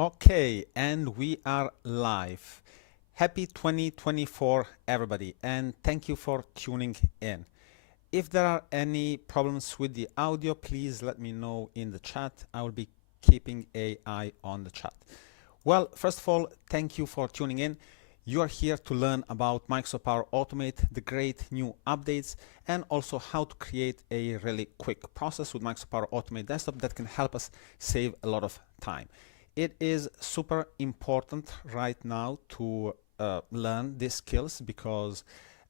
Okay, and we are live. Happy 2024, everybody, and thank you for tuning in. If there are any problems with the audio, please let me know in the chat. I will be keeping an eye on the chat. Well, first of all, thank you for tuning in. You are here to learn about Microsoft Power Automate, the great new updates, and also how to create a really quick process with Microsoft Power Automate Desktop that can help us save a lot of time. It is super important right now to learn these skills because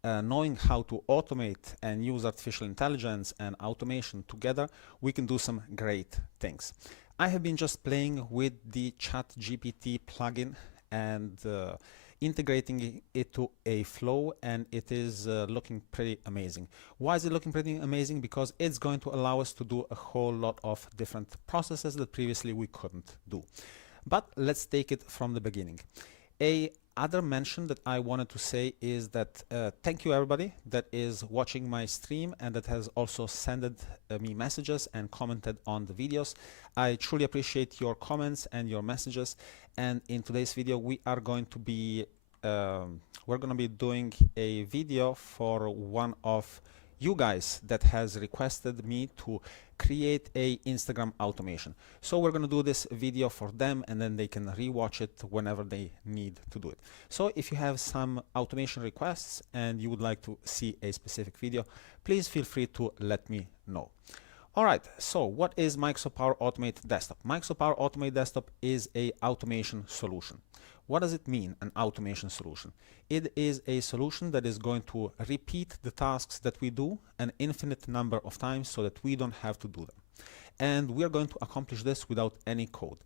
knowing how to automate and use artificial intelligence and automation together, we can do some great things. I have been just playing with the ChatGPT plugin and integrating it to a flow, and it is looking pretty amazing. Why is it looking pretty amazing? Because it's going to allow us to do a whole lot of different processes that previously we couldn't do. But let's take it from the beginning. A other mention that I wanted to say is that thank you everybody that is watching my stream and that has also sent me messages and commented on the videos. I truly appreciate your comments and your messages. And in today's video, we are going to be doing a video for one of you guys that has requested me to create a Instagram automation. So we're going to do this video for them, and then they can rewatch it whenever they need to do it. So if you have some automation requests and you would like to see a specific video, please feel free to let me know. All right, so what is Microsoft Power Automate Desktop? Microsoft Power Automate Desktop is a automation solution. What does it mean, an automation solution? It is a solution that is going to repeat the tasks that we do an infinite number of times so that we don't have to do them. And we are going to accomplish this without any code.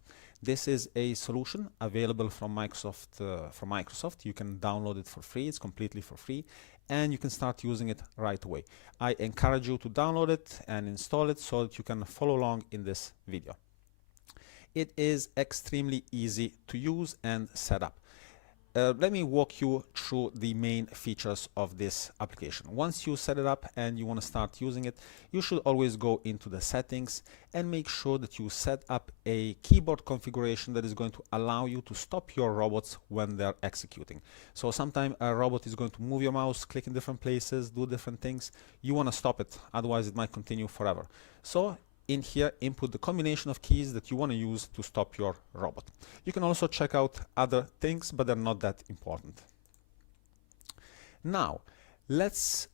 This is a solution available from Microsoft. You can download it for free. It's completely for free, and you can start using it right away. I encourage you to download it and install it so that you can follow along in this video. It is extremely easy to use and set up. Let me walk you through the main features of this application. Once you set it up and you want to start using it, you should always go into the settings and make sure that you set up a keyboard configuration that is going to allow you to stop your robots when they're executing. So sometimes a robot is going to move your mouse, click in different places, do different things. You want to stop it, otherwise it might continue forever. So in here, input the combination of keys that you want to use to stop your robot. You can also check out other things, but they're not that important. Now, let's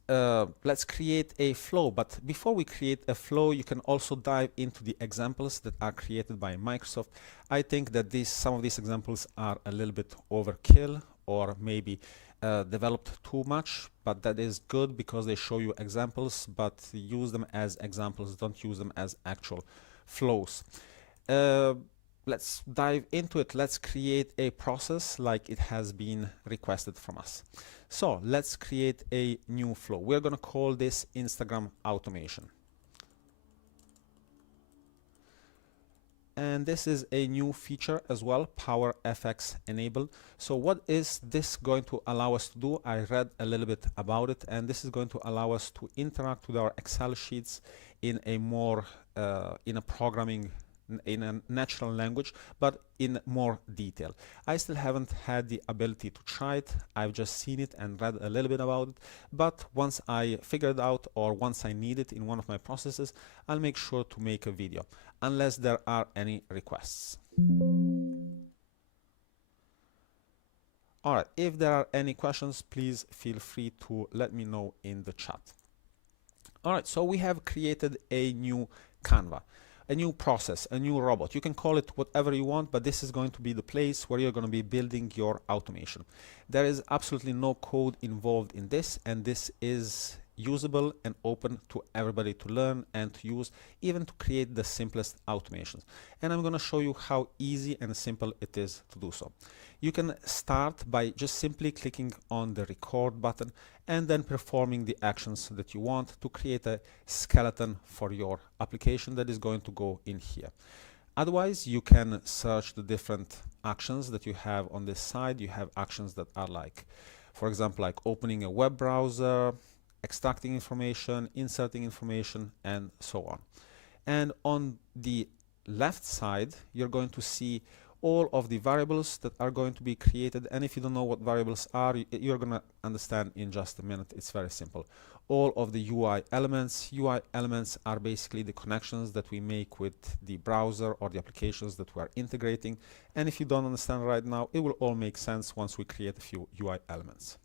create a flow. But before we create a flow, you can also dive into the examples that are created by Microsoft. I think that some of these examples are a little bit overkill, or maybe developed too much, but that is good because they show you examples, but use them as examples, don't use them as actual flows. Let's dive into it. Let's create a process like it has been requested from us. So let's create a new flow. We're going to call this Instagram automation. And this is a new feature as well, Power FX enabled. So what is this going to allow us to do? I read a little bit about it, and this is going to allow us to interact with our Excel sheets in a more in a natural language, but in more detail. I still haven't had the ability to try it. I've just seen it and read a little bit about it, but once I figure it out, or once I need it in one of my processes, I'll make sure to make a video, unless there are any requests. All right, if there are any questions, please feel free to let me know in the chat. All right, so we have created a new Canva, a new process, a new robot. You can call it whatever you want, but this is going to be the place where you're going to be building your automation. There is absolutely no code involved in this, and this is usable and open to everybody to learn and to use, even to create the simplest automations. And I'm going to show you how easy and simple it is to do so. You can start by just simply clicking on the record button and then performing the actions that you want to create a skeleton for your application that is going to go in here. Otherwise, you can search the different actions that you have on this side. You have actions that are like, for example, like opening a web browser, extracting information, inserting information, and so on. And on the left side, you're going to see all of the variables that are going to be created. And if you don't know what variables are, you're going to understand in just a minute. It's very simple. All of the UI elements. UI elements are basically the connections that we make with the browser or the applications that we are integrating. And if you don't understand right now, it will all make sense once we create a few UI elements.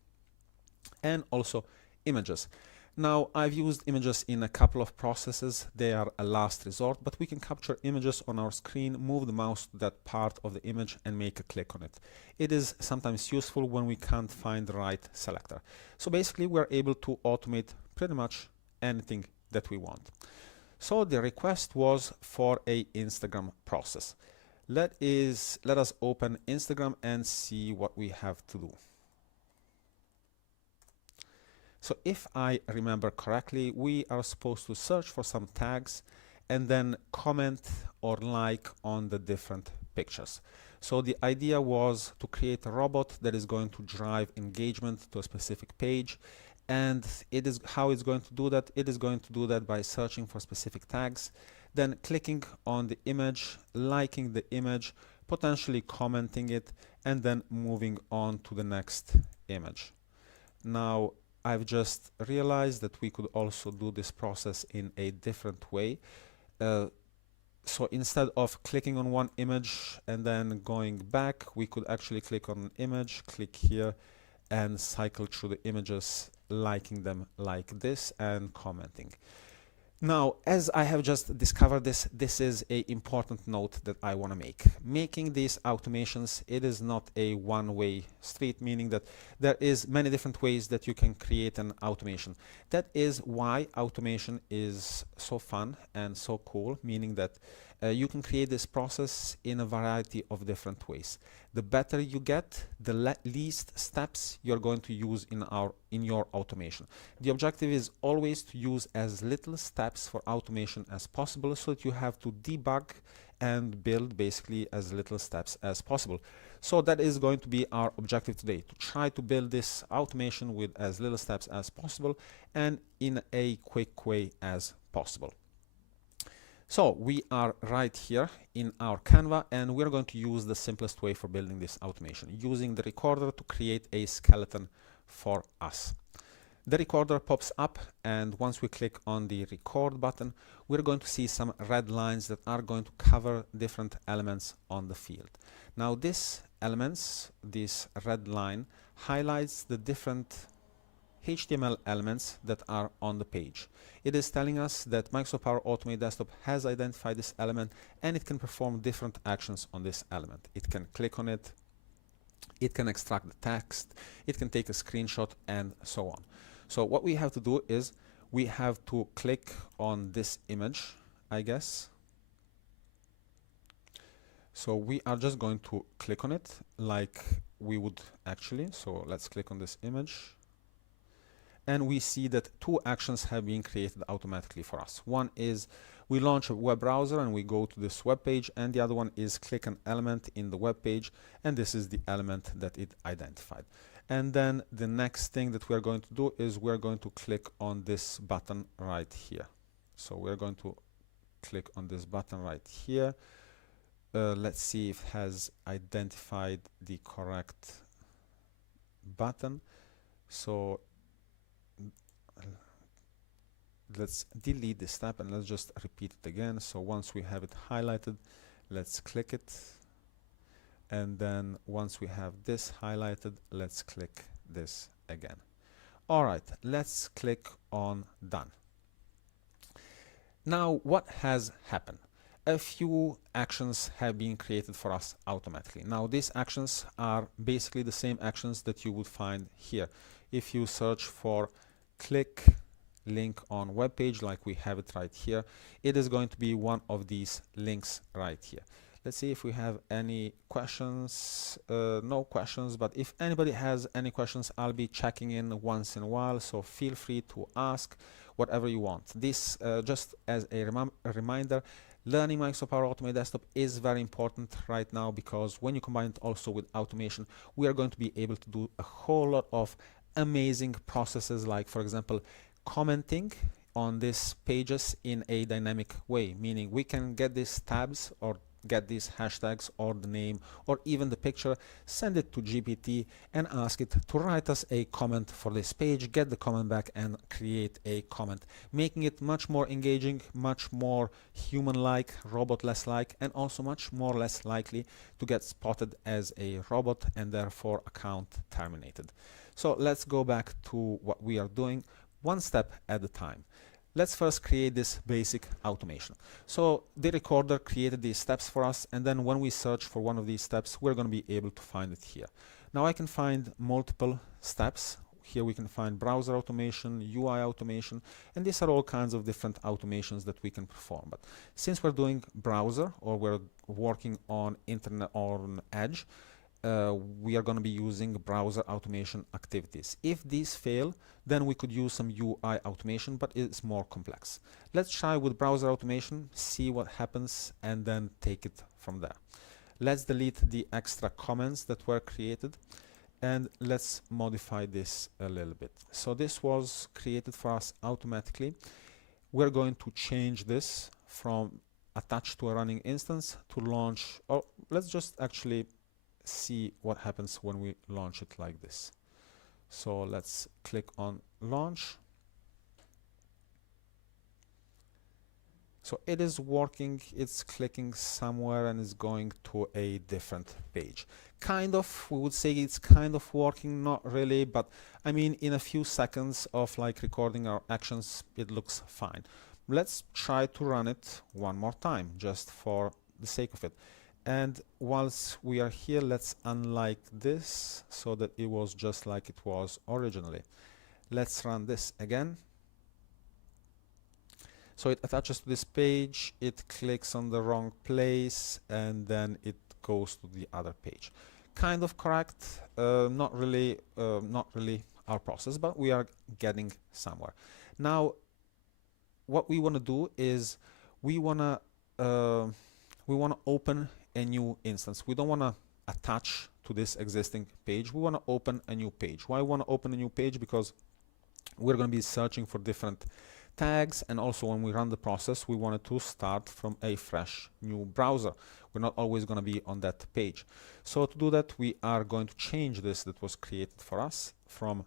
And also images. Now, I've used images in a couple of processes. They are a last resort, but we can capture images on our screen, move the mouse to that part of the image and make a click on it. It is sometimes useful when we can't find the right selector. So basically, we're able to automate pretty much anything that we want. So the request was for a Instagram process. Let us open Instagram and see what we have to do. So if I remember correctly, we are supposed to search for some tags and then comment or like on the different pictures. So the idea was to create a robot that is going to drive engagement to a specific page. And it is how it's going to do that. It is going to do that by searching for specific tags, then clicking on the image, liking the image, potentially commenting it, and then moving on to the next image. Now, I've just realized that we could also do this process in a different way. So instead of clicking on one image and then going back, we could actually click on an image, click here, and cycle through the images, liking them like this and commenting. Now, as I have just discovered this is an important note that I want to make. Making these automations, it is not a one-way street, meaning that there is many different ways that you can create an automation. That is why automation is so fun and so cool, meaning that you can create this process in a variety of different ways. The better you get, the least steps you're going to use in your automation. The objective is always to use as little steps for automation as possible, so that you have to debug and build basically as little steps as possible. So that is going to be our objective today, to try to build this automation with as little steps as possible and in a quick way as possible. So we are right here in our Canva, and we're going to use the simplest way for building this automation, using the recorder to create a skeleton for us. The recorder pops up, and once we click on the record button, we're going to see some red lines that are going to cover different elements on the field. Now these elements, this red line, highlights the different HTML elements that are on the page. It is telling us that Microsoft Power Automate Desktop has identified this element, and it can perform different actions on this element. It can click on it, it can extract the text, it can take a screenshot, and so on. So what we have to do is we have to click on this image, I guess. So we are just going to click on it like we would actually. So let's click on this image. And we see that two actions have been created automatically for us. One is we launch a web browser and we go to this web page, and the other one is click an element in the web page, and this is the element that it identified. And then the next thing that we're going to do is we're going to click on this button right here. So we're going to click on this button right here. Let's see if it has identified the correct button. So let's delete this step and let's just repeat it again. So once we have it highlighted, let's click it. And then once we have this highlighted, let's click this again. All right, let's click on done. Now, what has happened? A few actions have been created for us automatically. Now, these actions are basically the same actions that you would find here. If you search for click link on web page like we have it right here, it is going to be one of these links right here. Let's see if we have any questions. No questions, but if anybody has any questions, I'll be checking in once in a while, so feel free to ask whatever you want. This just as a reminder, learning Microsoft Power Automate Desktop is very important right now, because when you combine it also with automation, we are going to be able to do a whole lot of amazing processes, like for example commenting on these pages in a dynamic way, meaning we can get these tabs or get these hashtags or the name or even the picture, send it to GPT and ask it to write us a comment for this page, get the comment back and create a comment, making it much more engaging, much more human-like, robot-less-like, and also much more less likely to get spotted as a robot and therefore account terminated. So let's go back to what we are doing one step at a time. Let's first create this basic automation. So the recorder created these steps for us, and then when we search for one of these steps, we're going to be able to find it here. Now I can find multiple steps. Here we can find browser automation, UI automation, and these are all kinds of different automations that we can perform. But since we're doing browser, or we're working on internet or on Edge, we are going to be using browser automation activities. If these fail, then we could use some UI automation, but it's more complex. Let's try with browser automation, see what happens, and then take it from there. Let's delete the extra comments that were created, and let's modify this a little bit. So this was created for us automatically. We're going to change this from attached to a running instance to launch, or let's just actually see what happens when we launch it like this. So let's click on launch. So it is working, it's clicking somewhere and is going to a different page. Kind of, we would say it's kind of working, not really, but I mean in a few seconds of like recording our actions, it looks fine. Let's try to run it one more time just for the sake of it. And whilst we are here, let's unlike this so that it was just like it was originally. Let's run this again. So it attaches to this page, it clicks on the wrong place, and then it goes to the other page. Kind of correct, not really our process, but we are getting somewhere. Now, what we want to do is we want to open a new instance. We don't want to attach to this existing page. We want to open a new page. Why want to open a new page? Because we're going to be searching for different tags, and also when we run the process, we wanted to start from a fresh new browser. We're not always going to be on that page. So to do that, we are going to change this that was created for us from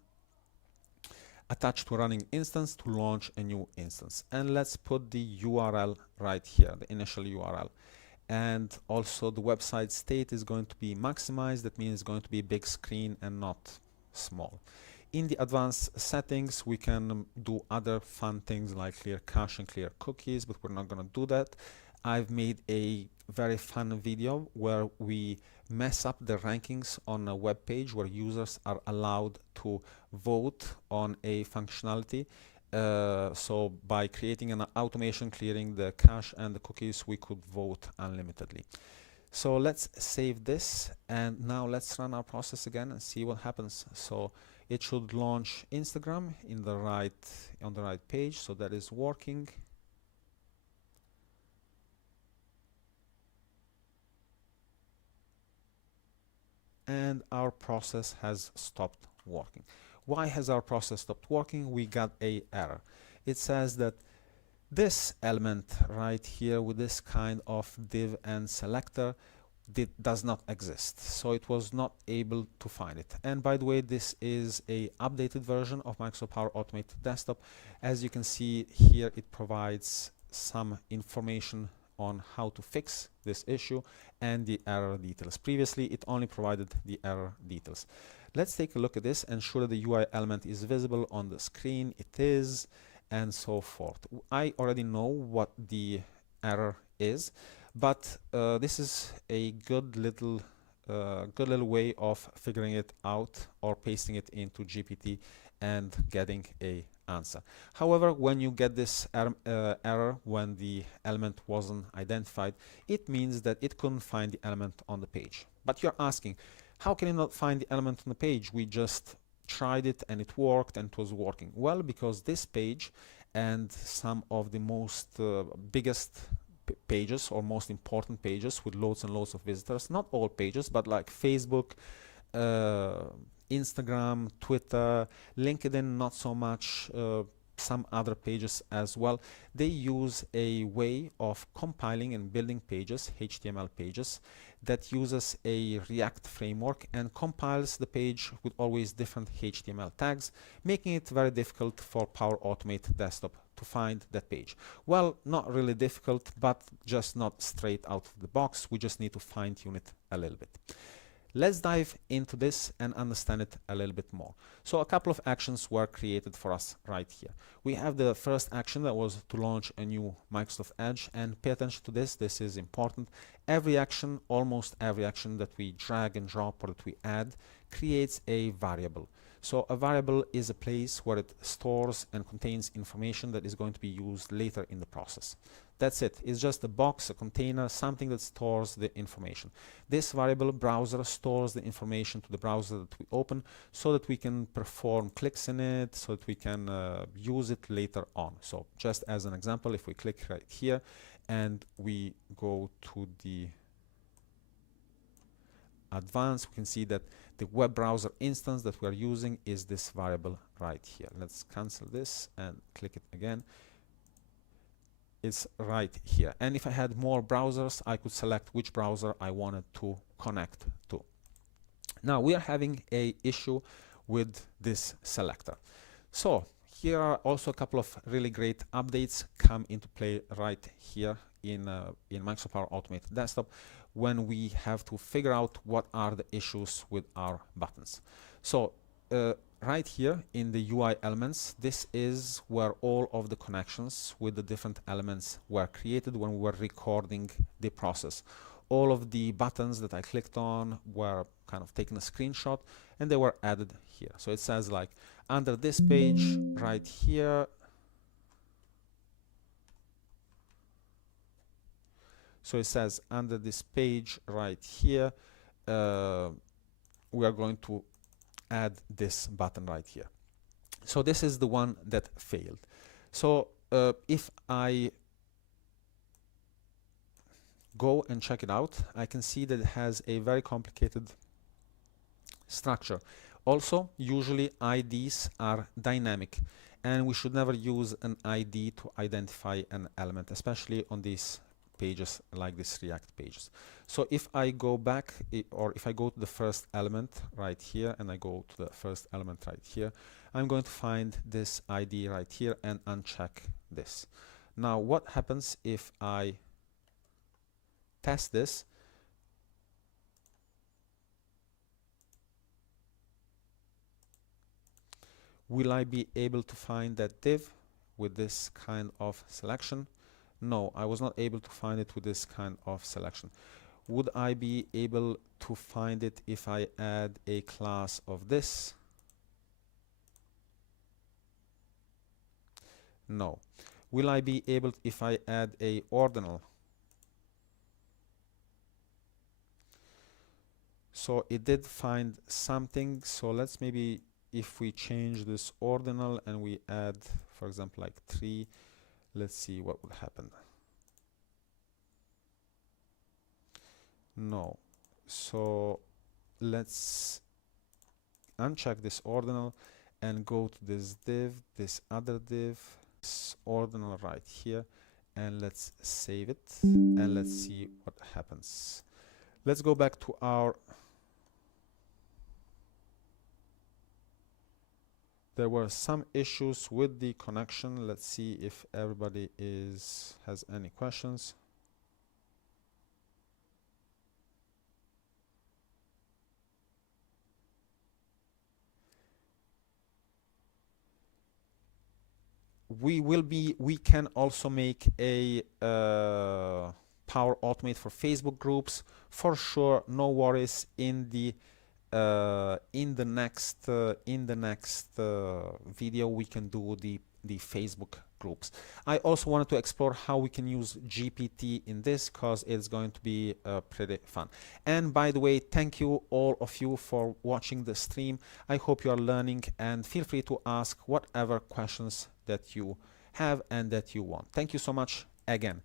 attached to running instance to launch a new instance. And let's put the URL right here, the initial URL. And also the website state is going to be maximized. That means it's going to be big screen and not small. In the advanced settings, we can do other fun things like clear cache and clear cookies, but we're not going to do that. I've made a very fun video where we mess up the rankings on a web page where users are allowed to vote on a functionality. So by creating an automation clearing the cache and the cookies, we could vote unlimitedly. So let's save this, and now let's run our process again and see what happens. So it should launch Instagram on the right page, so that is working. And our process has stopped working. Why has our process stopped working? We got an error. It says that this element right here with this kind of div and selector does not exist. So it was not able to find it. And by the way, this is a updated version of Microsoft Power Automate Desktop. As you can see here, it provides some information on how to fix this issue and the error details. Previously, it only provided the error details. Let's take a look at this, ensure the UI element is visible on the screen. It is, and so forth. I already know what the error is, but this is a good little way of figuring it out or pasting it into GPT and getting a answer. However, when you get this error when the element wasn't identified, it means that it couldn't find the element on the page. But you're asking, how can you not find the element on the page? We just tried it and it worked and it was working. Well, because this page and some of the most biggest pages or most important pages with loads and loads of visitors, not all pages, but like Facebook, Instagram, Twitter, LinkedIn, not so much, some other pages as well. They use a way of compiling and building pages, HTML pages, that uses a React framework and compiles the page with always different HTML tags, making it very difficult for Power Automate Desktop to find that page. Well, not really difficult, but just not straight out of the box. We just need to fine-tune it a little bit. Let's dive into this and understand it a little bit more. So a couple of actions were created for us right here. We have the first action that was to launch a new Microsoft Edge, and pay attention to this. This is important. Every action, almost every action that we drag and drop or that we add, creates a variable. So a variable is a place where it stores and contains information that is going to be used later in the process. That's it. It's just a box, a container, something that stores the information. This variable browser stores the information to the browser that we open so that we can perform clicks in it, so that we can use it later on. So just as an example, if we click right here and we go to the advanced, we can see that the web browser instance that we are using is this variable right here. Let's cancel this and click it again. It's right here. And if I had more browsers, I could select which browser I wanted to connect to. Now we are having a issue with this selector. So here are also a couple of really great updates come into play right here in Microsoft Power Automate Desktop when we have to figure out what are the issues with our buttons. So right here in the UI elements, this is where all of the connections with the different elements were created when we were recording the process. All of the buttons that I clicked on were kind of taken a screenshot and they were added here. So it says like under this page right here, so it says under this page right here, we are going to add this button right here. So this is the one that failed. So if I go and check it out, I can see that it has a very complicated structure. Also, usually IDs are dynamic, and we should never use an ID to identify an element, especially on these pages like this React pages. So if I go back, or if I go to the first element right here and I go to the first element right here, I'm going to find this ID right here and uncheck this. Now what happens if I test this? Will I be able to find that div with this kind of selection? No, I was not able to find it with this kind of selection. Would I be able to find it if I add a class of this? No. Will I be able to, if I add a ordinal? So it did find something. So let's maybe, if we change this ordinal and we add, for example, like 3, let's see what would happen. No. So let's uncheck this ordinal and go to this div, this other div, this ordinal right here, and let's save it and let's see what happens. Let's go back to our there were some issues with the connection. Let's see if everybody has any questions. We can also make a Power Automate for Facebook groups for sure. No worries. In the next video we can do the Facebook groups. I also wanted to explore how we can use GPT in this because it's going to be pretty fun. And by the way, thank you all of you for watching the stream. I hope you are learning, and feel free to ask whatever questions that you have and that you want. Thank you so much again.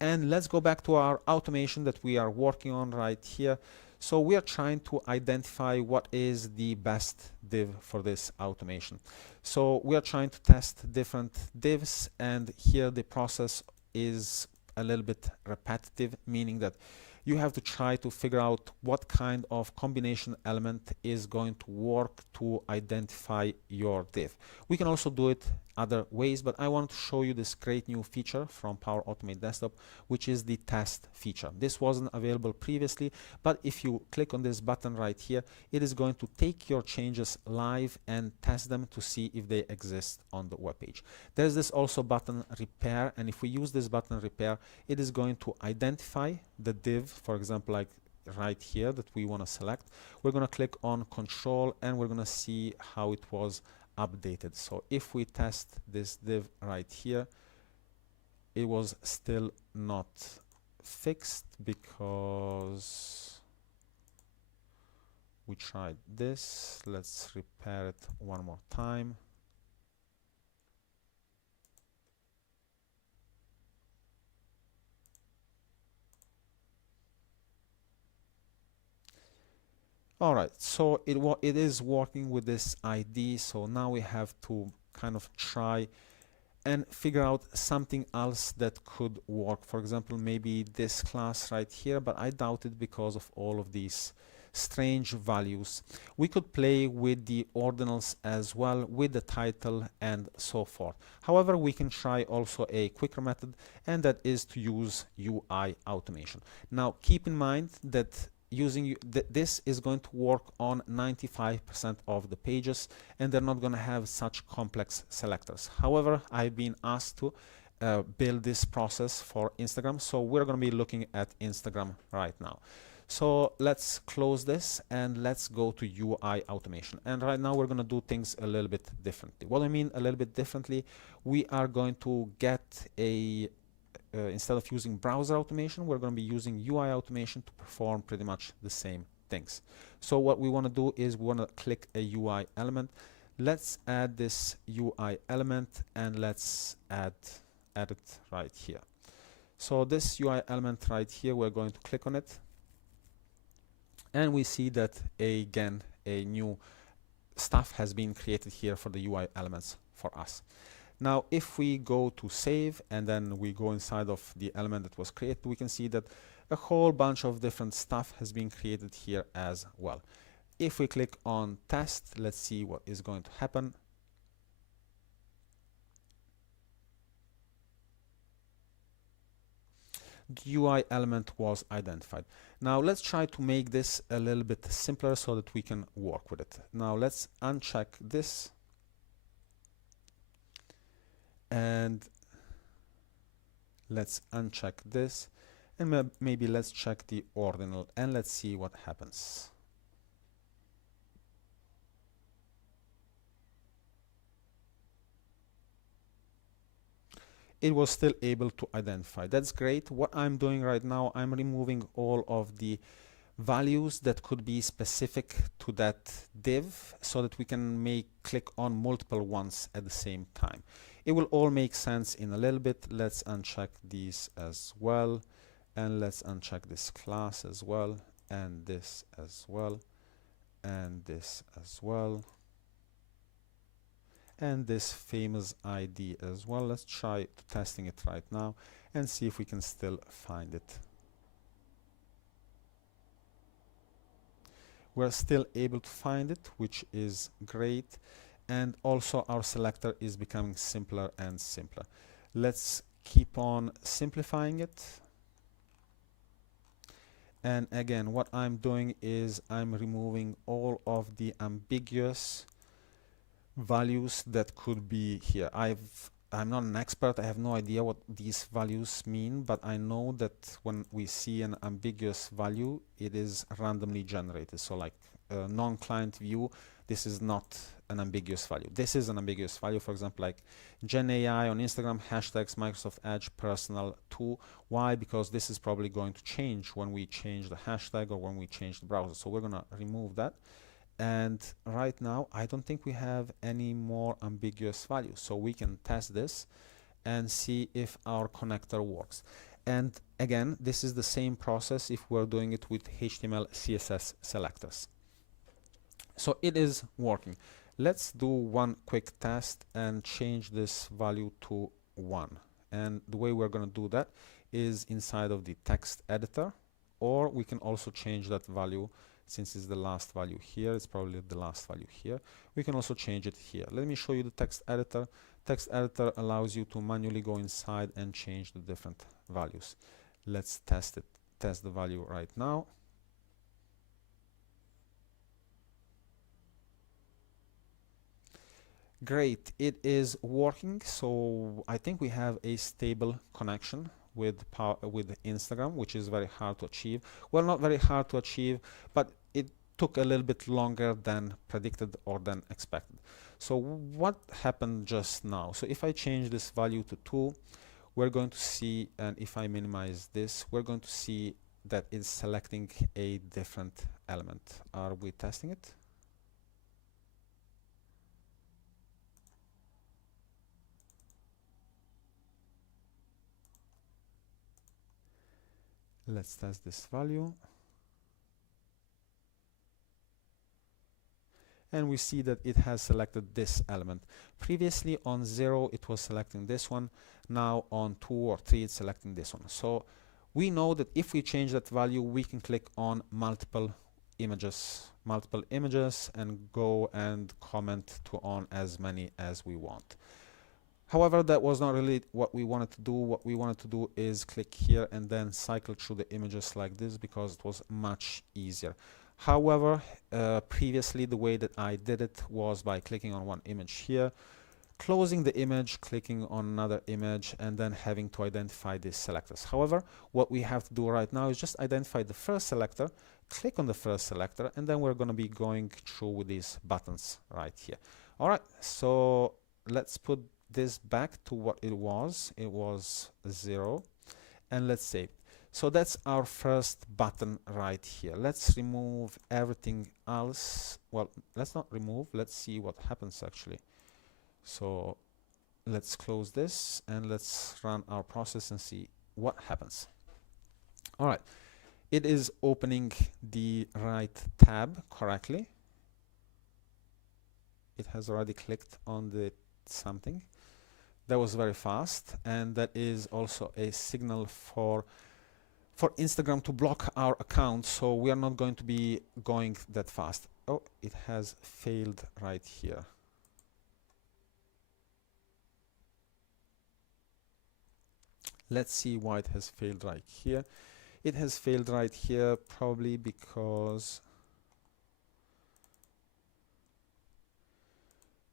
And let's go back to our automation that we are working on right here. So we are trying to identify what is the best div for this automation. So we are trying to test different divs, and here the process is a little bit repetitive, meaning that you have to try to figure out what kind of combination element is going to work to identify your div. We can also do it other ways, but I want to show you this great new feature from Power Automate Desktop, which is the test feature. This wasn't available previously, but if you click on this button right here, it is going to take your changes live and test them to see if they exist on the web page. There's this also button repair, and if we use this button repair, it is going to identify the div, for example, like right here that we want to select. We're going to click on control and we're going to see how it was updated. So if we test this div right here, it was still not fixed because we tried this. Let's repair it one more time. All right, so it is working with this ID. So now we have to kind of try and figure out something else that could work. For example, maybe this class right here, but I doubt it because of all of these strange values. We could play with the ordinals as well, with the title and so forth. However, we can try also a quicker method, and that is to use UI automation. Now, keep in mind that using this is going to work on 95% of the pages, and they're not going to have such complex selectors. However, I've been asked to build this process for Instagram, so we're going to be looking at Instagram right now. So let's close this and let's go to UI automation. And right now we're going to do things a little bit differently. What I mean a little bit differently, we are going to get a instead of using browser automation, we're going to be using UI automation to perform pretty much the same things. So what we want to do is we want to click a UI element. Let's add this UI element and let's add it right here. So this UI element right here, we're going to click on it. And we see that again, a new stuff has been created here for the UI elements for us. Now, if we go to save and then we go inside of the element that was created, we can see that a whole bunch of different stuff has been created here as well. If we click on test, let's see what is going to happen. The UI element was identified. Now let's try to make this a little bit simpler so that we can work with it. Now let's uncheck this. And let's uncheck this, and maybe let's check the ordinal and let's see what happens. It was still able to identify. That's great. What I'm doing right now, I'm removing all of the values that could be specific to that div so that we can click on multiple ones at the same time. It will all make sense in a little bit. Let's uncheck these as well, and let's uncheck this class as well, and this as well, and this as well, and this famous ID as well. Let's try testing it right now and see if we can still find it. We're still able to find it, which is great. And also our selector is becoming simpler and simpler. Let's keep on simplifying it. And again, what I'm doing is I'm removing all of the ambiguous values that could be here. I'm not an expert. I have no idea what these values mean, but I know that when we see an ambiguous value, it is randomly generated. So like a non-client view, this is not an ambiguous value. This is an ambiguous value, for example, like Gen AI on Instagram, hashtags Microsoft Edge personal 2. Why? Because this is probably going to change when we change the hashtag or when we change the browser. So we're going to remove that. And right now, I don't think we have any more ambiguous values. So we can test this and see if our connector works. And again, this is the same process if we're doing it with HTML, CSS selectors. So it is working. Let's do one quick test and change this value to 1. And the way we're going to do that is inside of the text editor, or we can also change that value. Since it's the last value here, it's probably the last value here. We can also change it here. Let me show you the text editor. Text editor allows you to manually go inside and change the different values. Let's test it. Test the value right now. Great, it is working. So I think we have a stable connection with Instagram, which is very hard to achieve. Well, not very hard to achieve, but it took a little bit longer than predicted or than expected. So what happened just now? So if I change this value to 2, we're going to see, and if I minimize this, we're going to see that it's selecting a different element. Are we testing it? Let's test this value. And we see that it has selected this element. Previously on 0, it was selecting this one. Now on 2 or 3, it's selecting this one. So we know that if we change that value, we can click on multiple images and go and comment on as many as we want. However, that was not really what we wanted to do. What we wanted to do is click here and then cycle through the images like this, because it was much easier. However, previously the way that I did it was by clicking on one image here, closing the image, clicking on another image, and then having to identify these selectors. However, what we have to do right now is just identify the first selector, click on the first selector, and then we're going to be going through with these buttons right here. All right, so let's put this back to what it was. It was 0, and let's save. So that's our first button right here. Let's remove everything else. Well, let's not remove. Let's see what happens actually. So let's close this and let's run our process and see what happens. All right, it is opening the right tab correctly. It has already clicked on the something. That was very fast, and that is also a signal for Instagram to block our account, so we are not going to be going that fast. Oh, it has failed right here. Let's see why it has failed right here. It has failed right here probably because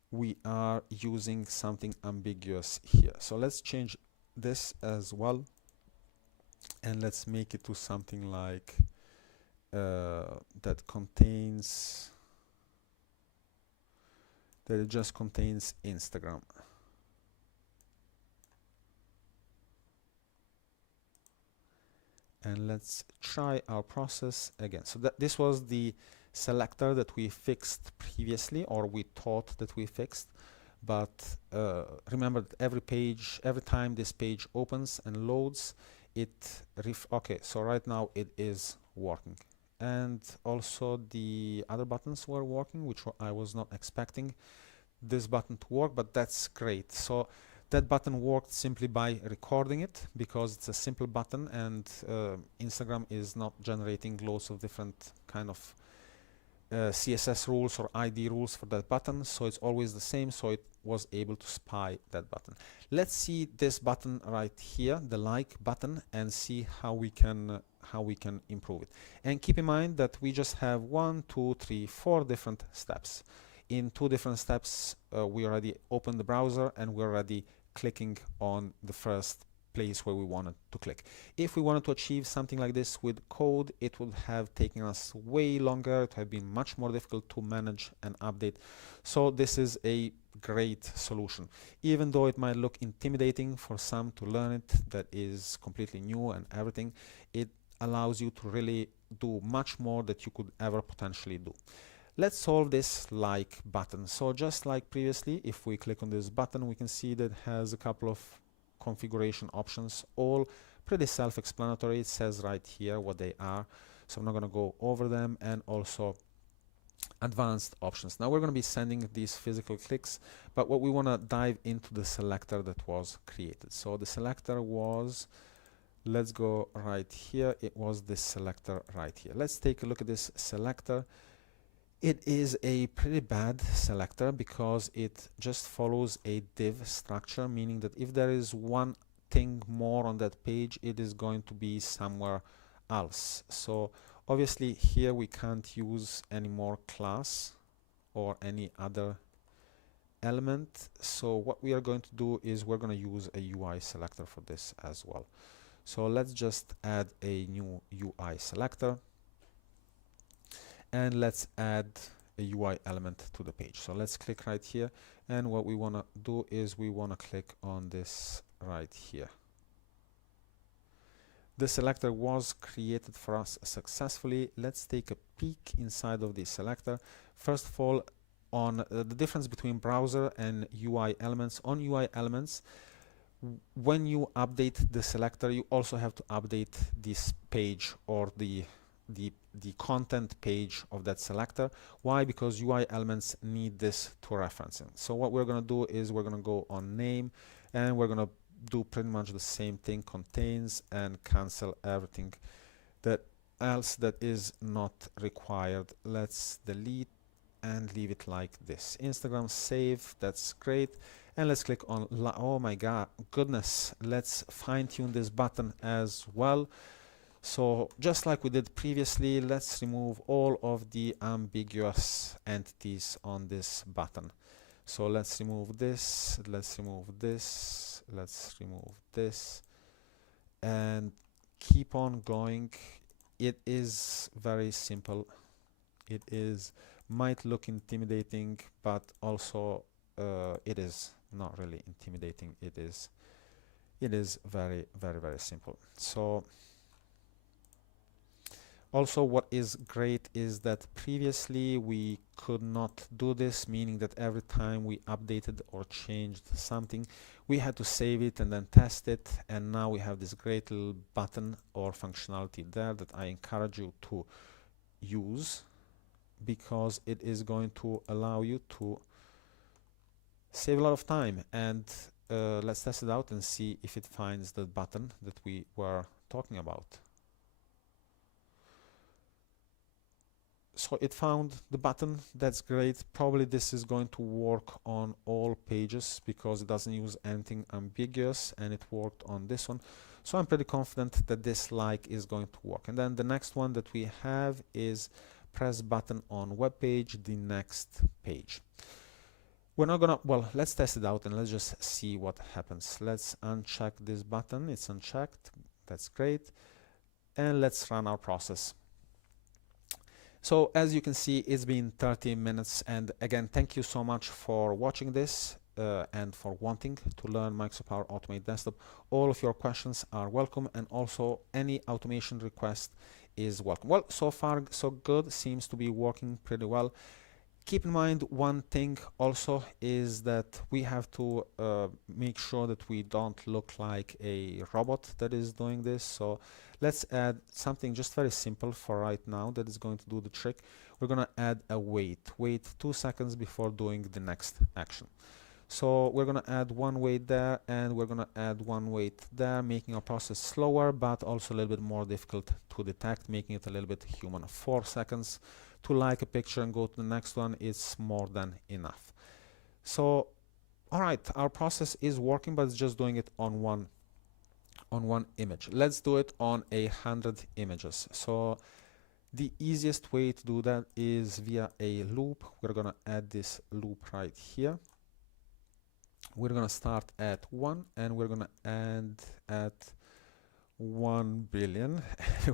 we are using something ambiguous here. So let's change this as well, and let's make it to something like that it just contains Instagram. And let's try our process again. So this was the selector that we fixed previously, or we thought that we fixed, but remember that every time this page opens and loads, okay, so right now it is working. And also the other buttons were working, which I was not expecting this button to work, but that's great. So that button worked simply by recording it, because it's a simple button, and Instagram is not generating loads of different kind of CSS rules or ID rules for that button, so it's always the same, so it was able to spy that button. Let's see this button right here, the like button, and see how we can improve it. And keep in mind that we just have 1, 2, 3, 4 different steps. In 2 different steps, we already opened the browser and we're already clicking on the first place where we wanted to click. If we wanted to achieve something like this with code, it would have taken us way longer. It would have been much more difficult to manage and update. So this is a great solution. Even though it might look intimidating for some to learn it, that is completely new and everything, it allows you to really do much more that you could ever potentially do. Let's solve this like button. So just like previously, if we click on this button, we can see that it has a couple of configuration options, all pretty self-explanatory. It says right here what they are, so I'm not going to go over them. And also advanced options. Now we're going to be sending these physical clicks, but what we want to dive into the selector that was created. So the selector was, let's go right here. It was this selector right here. Let's take a look at this selector. It is a pretty bad selector because it just follows a div structure, meaning that if there is one thing more on that page, it is going to be somewhere else. So obviously here we can't use any more class or any other element. So what we are going to do is we're going to use a UI selector for this as well. So let's just add a new UI selector, and let's add a UI element to the page. So let's click right here, and what we want to do is we want to click on this right here. The selector was created for us successfully. Let's take a peek inside of the selector. First of all, on the difference between browser and UI elements. On UI elements, when you update the selector, you also have to update this page or the content page of that selector. Why? Because UI elements need this to referencing. So what we're going to do is we're going to go on name, and we're going to do pretty much the same thing, contains, and cancel everything that else that is not required. Let's delete and leave it like this. Instagram save, that's great. And let's click on, oh my goodness, let's fine tune this button as well. So just like we did previously, let's remove all of the ambiguous entities on this button. So let's remove this, let's remove this, let's remove this, and keep on going. It is very simple. It is, might look intimidating, but also it is not really intimidating. It is very, very, very simple. So also what is great is that previously we could not do this, meaning that every time we updated or changed something, we had to save it and then test it, and now we have this great little button or functionality there that I encourage you to use, because it is going to allow you to save a lot of time. And let's test it out and see if it finds the button that we were talking about. So it found the button. That's great. Probably this is going to work on all pages because it doesn't use anything ambiguous, and it worked on this one. So I'm pretty confident that this like is going to work. And then the next one that we have is press button on web page, the next page. We're not gonna, well, let's test it out and let's just see what happens. Let's uncheck this button. It's unchecked. That's great. And let's run our process. So as you can see, it's been 30 minutes. And again, thank you so much for watching this and for wanting to learn Microsoft Power Automate Desktop. All of your questions are welcome, and also any automation request is welcome. Well, so far so good. Seems to be working pretty well. Keep in mind one thing also is that we have to make sure that we don't look like a robot that is doing this. So let's add something just very simple for right now that is going to do the trick. We're going to add a wait 2 seconds before doing the next action. So we're going to add one wait there, and we're going to add one wait there, making our process slower but also a little bit more difficult to detect, making it a little bit human. 4 seconds to like a picture and go to the next one is more than enough. So all right, our process is working, but it's just doing it on one image. Let's do it on 100 images. So the easiest way to do that is via a loop. We're going to add this loop right here. We're going to start at 1, and we're going to end at 1 billion.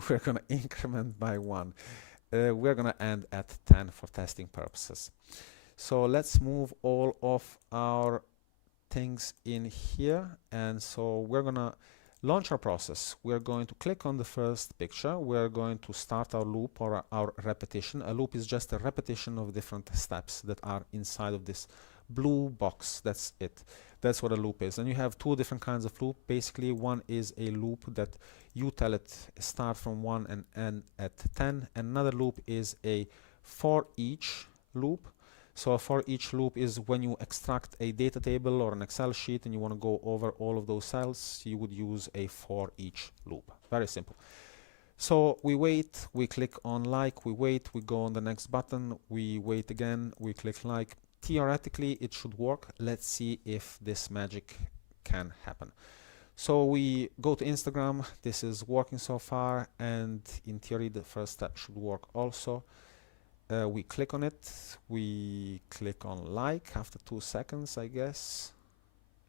We're going to increment by 1. We're going to end at 10 for testing purposes. So let's move all of our things in here. And so we're going to launch our process. We're going to click on the first picture. We're going to start our loop or our repetition. A loop is just a repetition of different steps that are inside of this blue box. That's it. That's what a loop is. And you have two different kinds of loop. Basically, one is a loop that you tell it start from 1 and end at 10. Another loop is a for each loop. So for each loop is when you extract a data table or an Excel sheet and you want to go over all of those cells, you would use a for each loop. Very simple. So we wait, we click on like, we wait, we go on the next button, we wait again, we click like. Theoretically, it should work. Let's see if this magic can happen. So we go to Instagram. This is working so far, and in theory, the first step should work also. We click on it. We click on like after 2 seconds, I guess.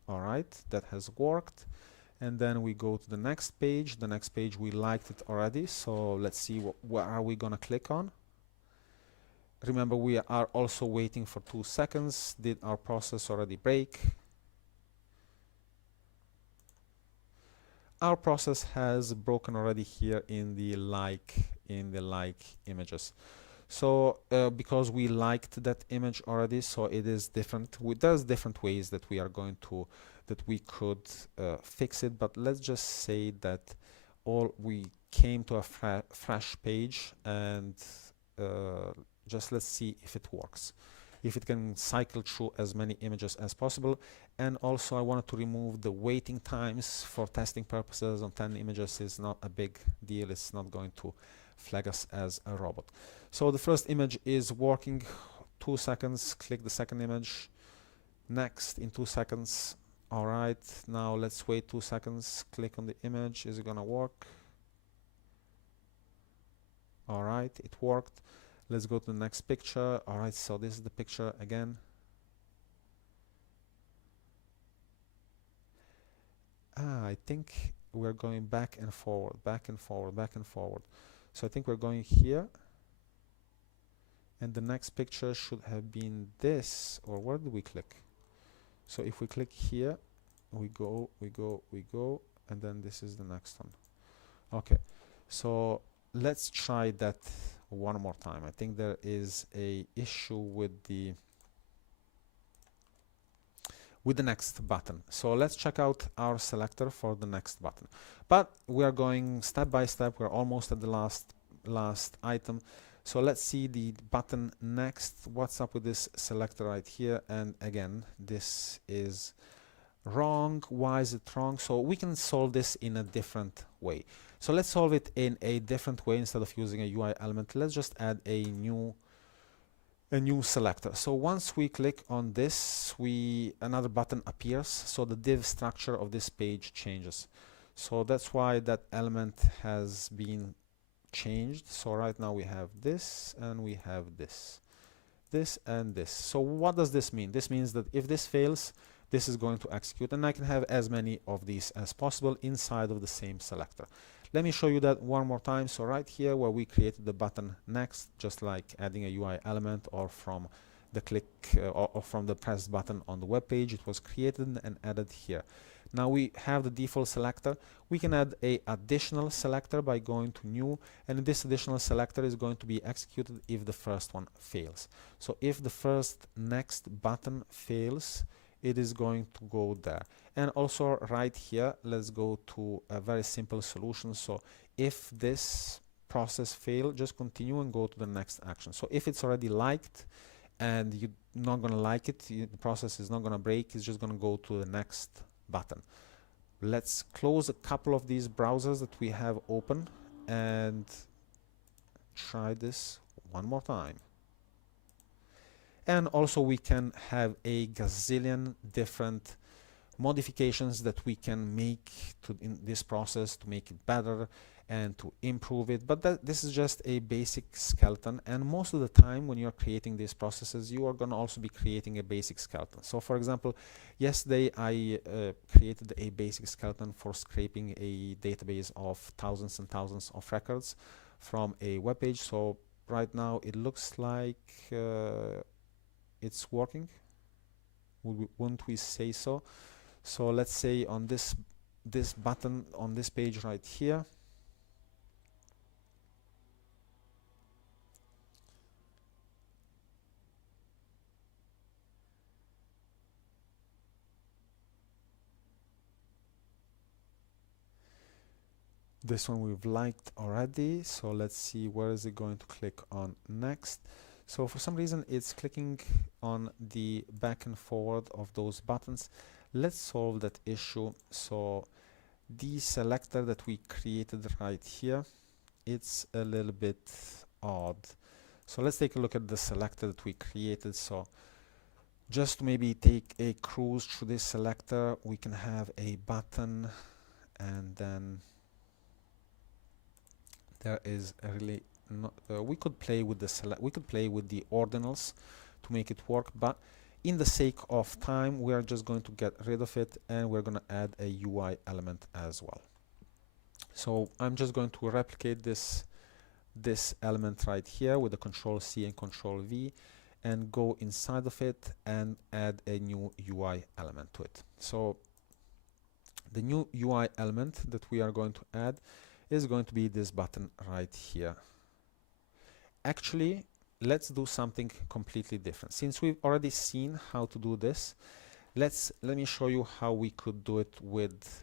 All right, that has worked. And then we go to the next page. The next page, we liked it already. So let's see what are we gonna click on. Remember, we are also waiting for 2 seconds. Did our process already break? Our process has broken already here in the like images. So because we liked that image already, so it is different. There's different ways that we are going to we could fix it, but let's just say that we came to a fresh page, and just let's see if it works, if it can cycle through as many images as possible. And also I wanted to remove the waiting times for testing purposes. On 10 images is not a big deal. It's not going to flag us as a robot. So the first image is working. 2 seconds, click the second image, next in 2 seconds. All right, now let's wait 2 seconds, click on the image. Is it gonna work? All right, it worked. Let's go to the next picture. All right, so this is the picture again. I think we're going back and forward, back and forward, back and forward. So I think we're going here. And the next picture should have been this, or where do we click? So if we click here, we go, and then this is the next one. Okay, so let's try that one more time. I think there is a issue with the next button. So let's check out our selector for the next button. But we are going step by step. We're almost at the last item. So let's see the button next. What's up with this selector right here? And again, this is wrong. Why is it wrong? So we can solve this in a different way. So let's solve it in a different way. Instead of using a UI element, let's just add a new selector. So once we click on this, another button appears. So the div structure of this page changes. So that's why that element has been changed. So right now we have this, and we have this and this. So what does this mean? This means that if this fails, this is going to execute, and I can have as many of these as possible inside of the same selector. Let me show you that one more time. So right here where we created the button next, just like adding a UI element, or from the click or from the press button on the web page, it was created and added here. Now we have the default selector. We can add a additional selector by going to new, and this additional selector is going to be executed if the first one fails. So if the first next button fails, it is going to go there. And also right here, let's go to a very simple solution. So if this process failed, just continue and go to the next action. So if it's already liked and you're not going to like it, the process is not going to break, it's just going to go to the next button. Let's close a couple of these browsers that we have open and try this one more time. And also we can have a gazillion different modifications that we can make in this process to make it better and to improve it, but this is just a basic skeleton, and most of the time when you're creating these processes, you are going to also be creating a basic skeleton. So for example, yesterday I created a basic skeleton for scraping a database of thousands and thousands of records from a web page. So right now it looks like it's working. Wouldn't we say so? So let's say on this button on this page right here, this one we've liked already. So let's see, where is it going to click on next? So for some reason it's clicking on the back and forward of those buttons. Let's solve that issue. So the selector that we created right here, it's a little bit odd. So let's take a look at the selector that we created. So just to maybe take a cruise through this selector, we can have a button, and then there is a really we could play with the ordinals to make it work, but in the sake of time we are just going to get rid of it, and we're going to add a UI element as well. So I'm just going to replicate this element right here with the Control C and Control V, and go inside of it and add a new UI element to it. So the new UI element that we are going to add is going to be this button right here. Actually, let's do something completely different. Since we've already seen how to do this, let me show you how we could do it with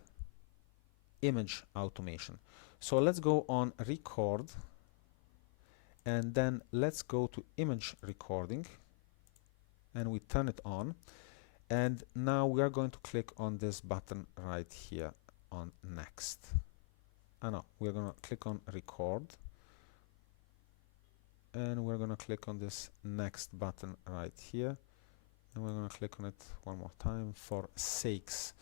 image automation. So let's go on record, and then let's go to image recording, and we turn it on, and now we are going to click on this button right here on next. No, we're going to click on record, and we're going to click on this next button right here, and we're going to click on it one more time for sakes.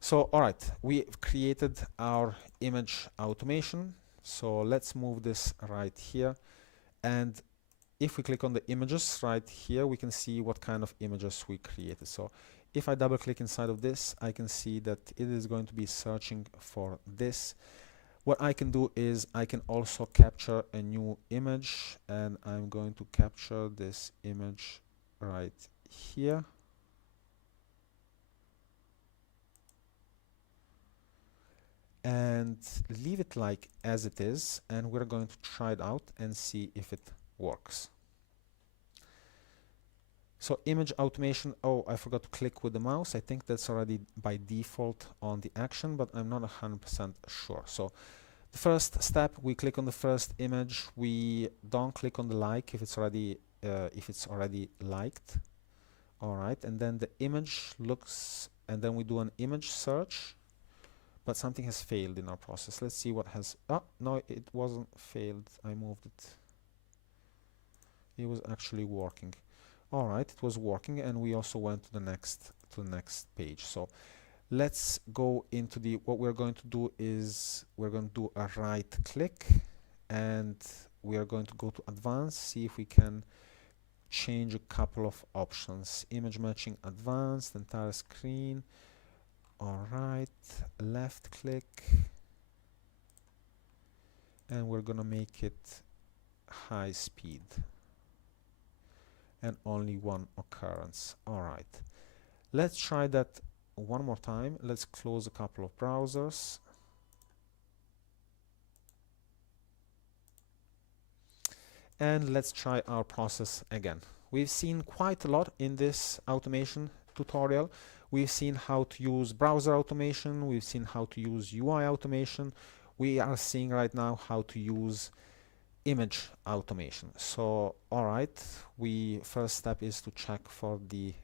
So alright, we've created our image automation. So let's move this right here, and if we click on the images right here, we can see what kind of images we created. So if I double click inside of this, I can see that it is going to be searching for this. What I can do is I can also capture a new image, and I'm going to capture this image right here. And leave it like as it is, and we're going to try it out and see if it works. So image automation, oh, I forgot to click with the mouse. I think that's already by default on the action, but I'm not 100% sure. So the first step, we click on the first image. We don't click on the like if it's already liked. All right, and then the image looks, and then we do an image search, but something has failed in our process. Let's see what has, oh, no, it wasn't failed. I moved it. It was actually working. All right, it was working, and we also went to the next page. So let's go into what we're going to do is we're going to do a right click, and we are going to go to advanced, see if we can change a couple of options. Image matching advanced, entire screen. All right, left click, and we're gonna make it high speed and only one occurrence. All right, let's try that one more time. Let's close a couple of browsers. And let's try our process again. We've seen quite a lot in this automation tutorial. We've seen how to use browser automation. We've seen how to use UI automation. We are seeing right now how to use image automation. So, all right, first step is to check for the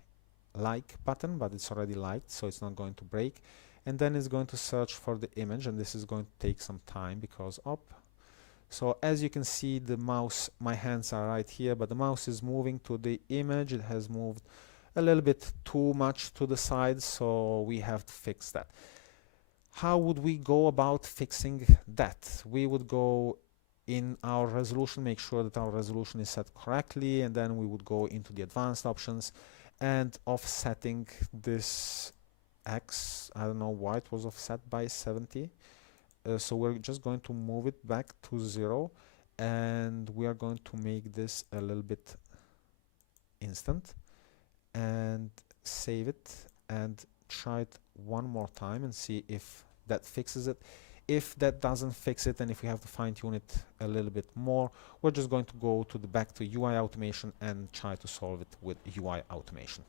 like button, but it's already liked, so it's not going to break. And then it's going to search for the image, and this is going to take some time because so as you can see, the mouse, my hands are right here, but the mouse is moving to the image. It has moved a little bit too much to the side, so we have to fix that. How would we go about fixing that? We would go in our resolution, make sure that our resolution is set correctly, and then we would go into the advanced options and offsetting this X. I don't know why it was offset by 70. So we're just going to move it back to 0, and we are going to make this a little bit instant, and save it and try it one more time and see if that fixes it. If that doesn't fix it, and if we have to fine-tune it a little bit more, we're just going to go to back to UI automation and try to solve it with UI automation.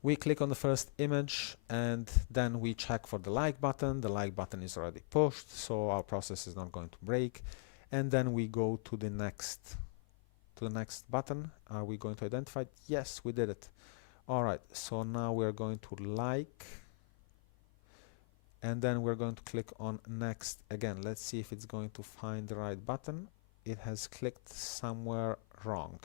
We click on the first image, and then we check for the like button. The like button is already pushed, so our process is not going to break. And then we go to the next to the next button. Are we going to identify it? Yes, we did it. All right, so now we're going to like, and then we're going to click on next again. Let's see if it's going to find the right button. It has clicked somewhere wrong.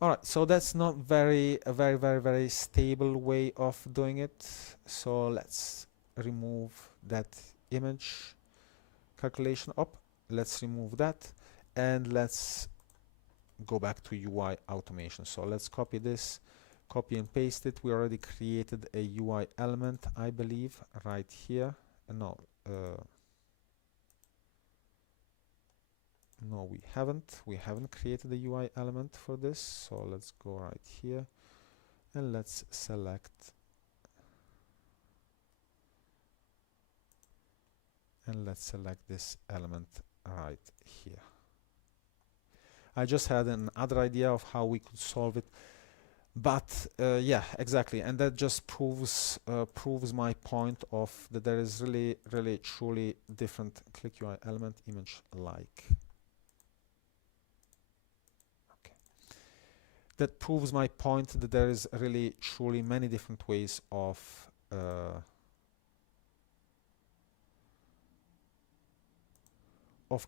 All right, so that's not a very stable way of doing it. So let's remove that image calculation up. Let's remove that, and let's go back to UI automation. So let's copy this, copy and paste it. We already created a UI element, I believe, right here. No, no, we haven't. We haven't created a UI element for this. So let's go right here and let's select this element right here. I just had another idea of how we could solve it, but yeah, exactly, and that just proves my point of that there is really truly different. Click UI element image like. Okay, that proves my point that there is really truly many different ways of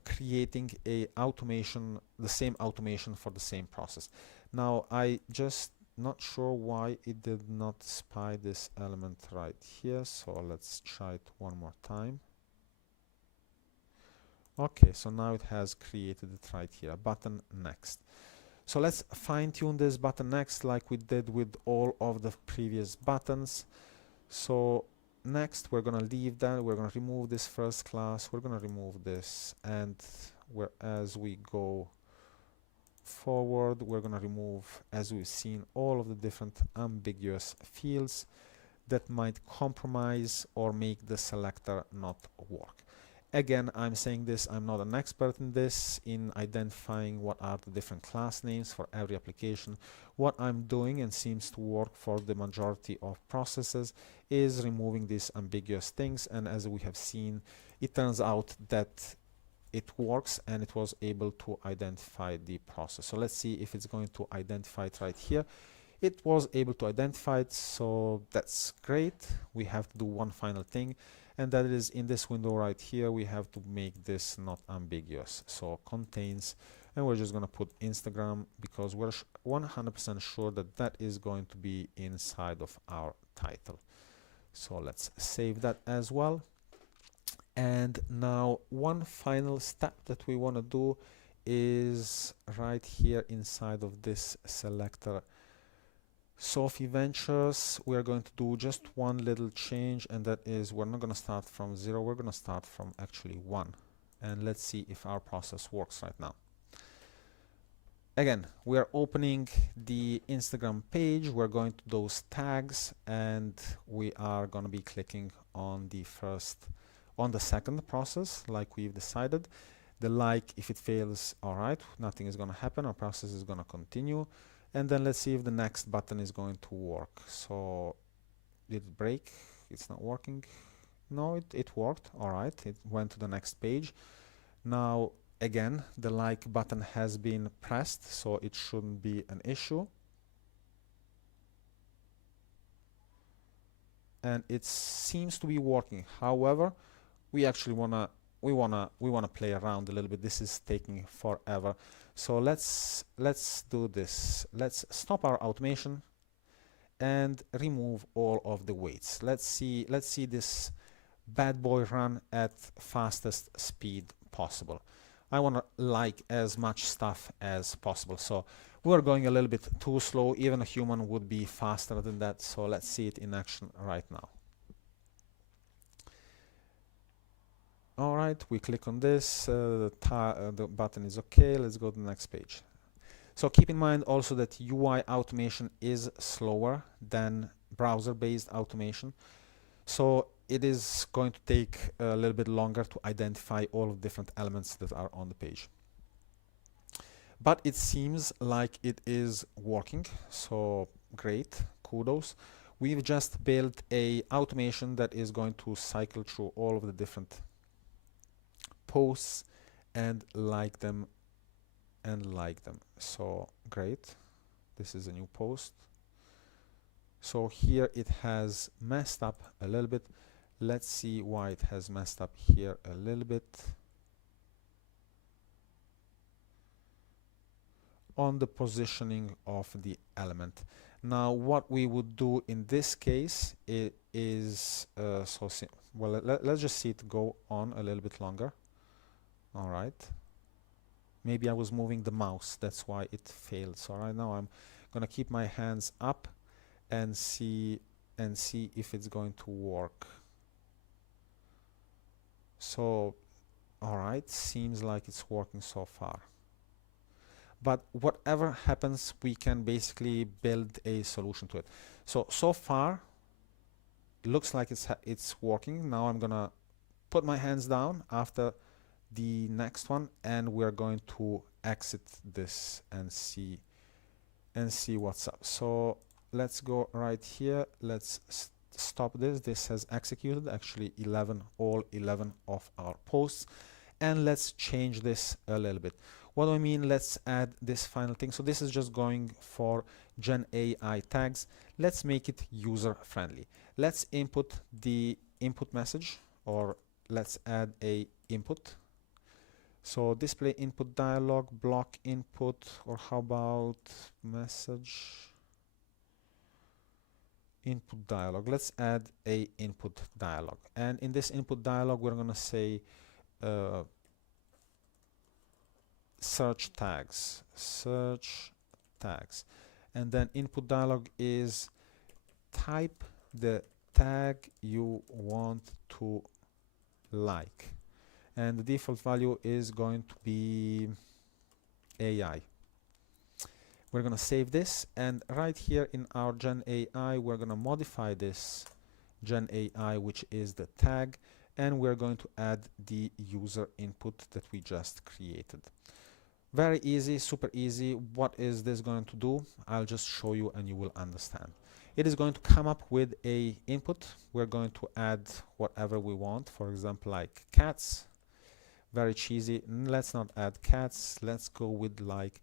creating a automation, the same automation for the same process. Now I just not sure why it did not spy this element right here, so let's try it one more time. Okay, so now it has created it right here, button next. So let's fine-tune this button next like we did with all of the previous buttons. So next we're gonna leave that, we're gonna remove this first class, we're gonna remove this, and as we go forward we're gonna remove, as we've seen, all of the different ambiguous fields that might compromise or make the selector not work. Again, I'm saying this, I'm not an expert in this, in identifying what are the different class names for every application. What I'm doing, and seems to work for the majority of processes, is removing these ambiguous things, and as we have seen, it turns out that it works and it was able to identify the process. So let's see if it's going to identify it right here. It was able to identify it, so that's great. We have to do one final thing, and that is in this window right here we have to make this not ambiguous. So contains, and we're just going to put Instagram because we're 100% sure that that is going to be inside of our title. So let's save that as well. And now one final step that we want to do is right here inside of this selector Sophie Ventures. We're going to do just one little change, and that is we're not going to start from 0, we're going to start from actually 1, and let's see if our process works right now. Again, we are opening the Instagram page, we're going to those tags, and we are going to be clicking on the second process like we've decided. The like, if it fails, all right, nothing is going to happen, our process is going to continue. And then let's see if the next button is going to work. So did it break? It's not working. No, it worked. All right, it went to the next page. Now again, the like button has been pressed, so it shouldn't be an issue. And it seems to be working. However, we actually wanna play around a little bit. This is taking forever. So let's do this. Let's stop our automation and remove all of the weights. Let's see this bad boy run at fastest speed possible. I want to like as much stuff as possible. So we're going a little bit too slow. Even a human would be faster than that. So let's see it in action right now. All right, we click on this, the button is okay, let's go to the next page. So keep in mind also that UI automation is slower than browser-based automation. So it is going to take a little bit longer to identify all of the different elements that are on the page. But it seems like it is working, so great, kudos. We've just built a automation that is going to cycle through all of the different posts and like them and like them. So great, this is a new post. So here it has messed up a little bit. Let's see why it has messed up here a little bit. On the positioning of the element. Now what we would do in this case is well, let's just see it go on a little bit longer. All right, maybe I was moving the mouse, that's why it failed. So right now I'm gonna keep my hands up and see if it's going to work. So all right, seems like it's working so far. But whatever happens, we can basically build a solution to it. So far, it looks like it's working. Now I'm gonna put my hands down after the next one, and we're going to exit this and see what's up. So let's go right here. Let's stop this. This has executed actually all 11 of our posts, and let's change this a little bit. What do I mean? Let's add this final thing. So this is just going for Gen AI tags. Let's make it user friendly. Let's input the input message, or let's add a input. So display input dialog, block input, or how about message input dialog. Let's add a input dialog, and in this input dialog we're gonna say search tags, and then input dialog is type the tag you want to like, and the default value is going to be AI. We're going to save this, and right here in our Gen AI we're going to modify this Gen AI, which is the tag, and we're going to add the user input that we just created. Very easy, super easy. What is this going to do? I'll just show you and you will understand. It is going to come up with a input. We're going to add whatever we want, for example like cats. Very cheesy. Let's not add cats, let's go with like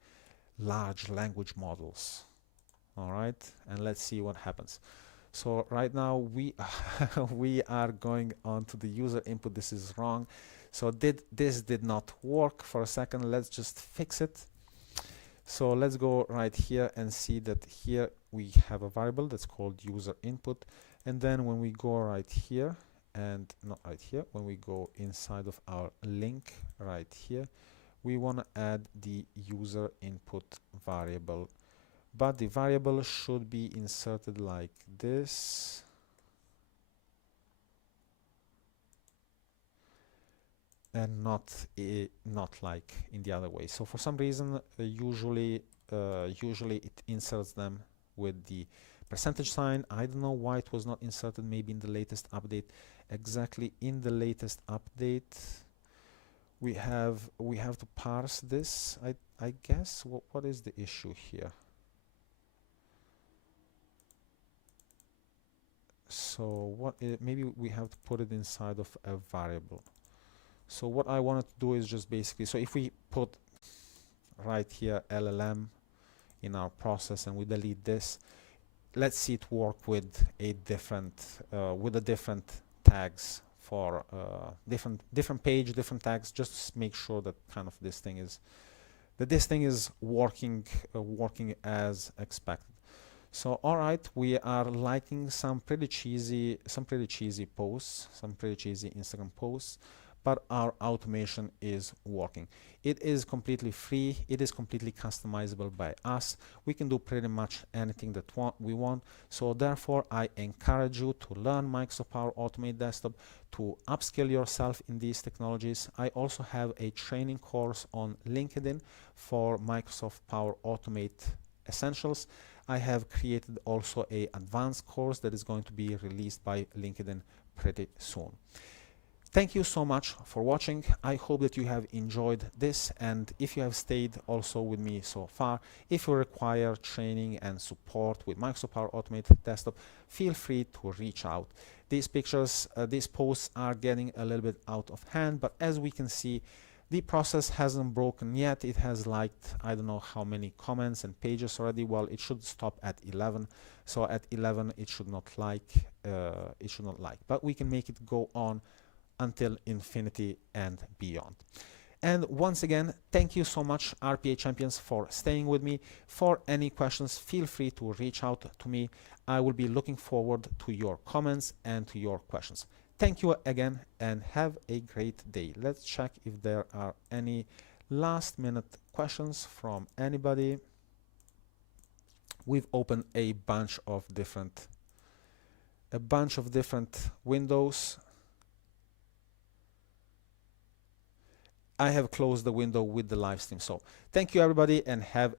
large language models. All right, and let's see what happens. So right now we we are going on to the user input. This is wrong. So this did not work for a second. Let's just fix it. So let's go right here and see that here we have a variable that's called user input, and then when we go right here, and not right here, when we go inside of our link right here, we want to add the user input variable, but the variable should be inserted like this. And not like in the other way. So for some reason, usually it inserts them with the percentage sign. I don't know why it was not inserted. Maybe in the latest update. Exactly in the latest update, we have to parse this. I guess. What is the issue here? So maybe we have to put it inside of a variable. So what I wanted to do is just basically, so if we put right here LLM in our process and we delete this, let's see it work with a different the different tags for different page, different tags, just to make sure that kind of this thing is working as expected. So all right, we are liking some pretty cheesy posts, some pretty cheesy Instagram posts, but our automation is working. It is completely free. It is completely customizable by us. We can do pretty much anything that we want. So therefore, I encourage you to learn Microsoft Power Automate Desktop, to upskill yourself in these technologies. I also have a training course on LinkedIn for Microsoft Power Automate Essentials. I have created also an advanced course that is going to be released by LinkedIn pretty soon. Thank you so much for watching. I hope that you have enjoyed this, and if you have stayed also with me so far, if you require training and support with Microsoft Power Automate Desktop, feel free to reach out. These pictures, these posts are getting a little bit out of hand, but as we can see, The process hasn't broken yet. It has liked I don't know how many comments and pages already. Well, it should stop at 11. So at 11 it should not like, but we can make it go on until infinity and beyond. And once again, thank you so much, RPA champions, for staying with me. For any questions, feel free to reach out to me. I will be looking forward to your comments and to your questions. Thank you again and have a great day. Let's check if there are any last minute questions from anybody. We've opened a bunch of different windows. I have closed the window with the live stream. So thank you everybody and have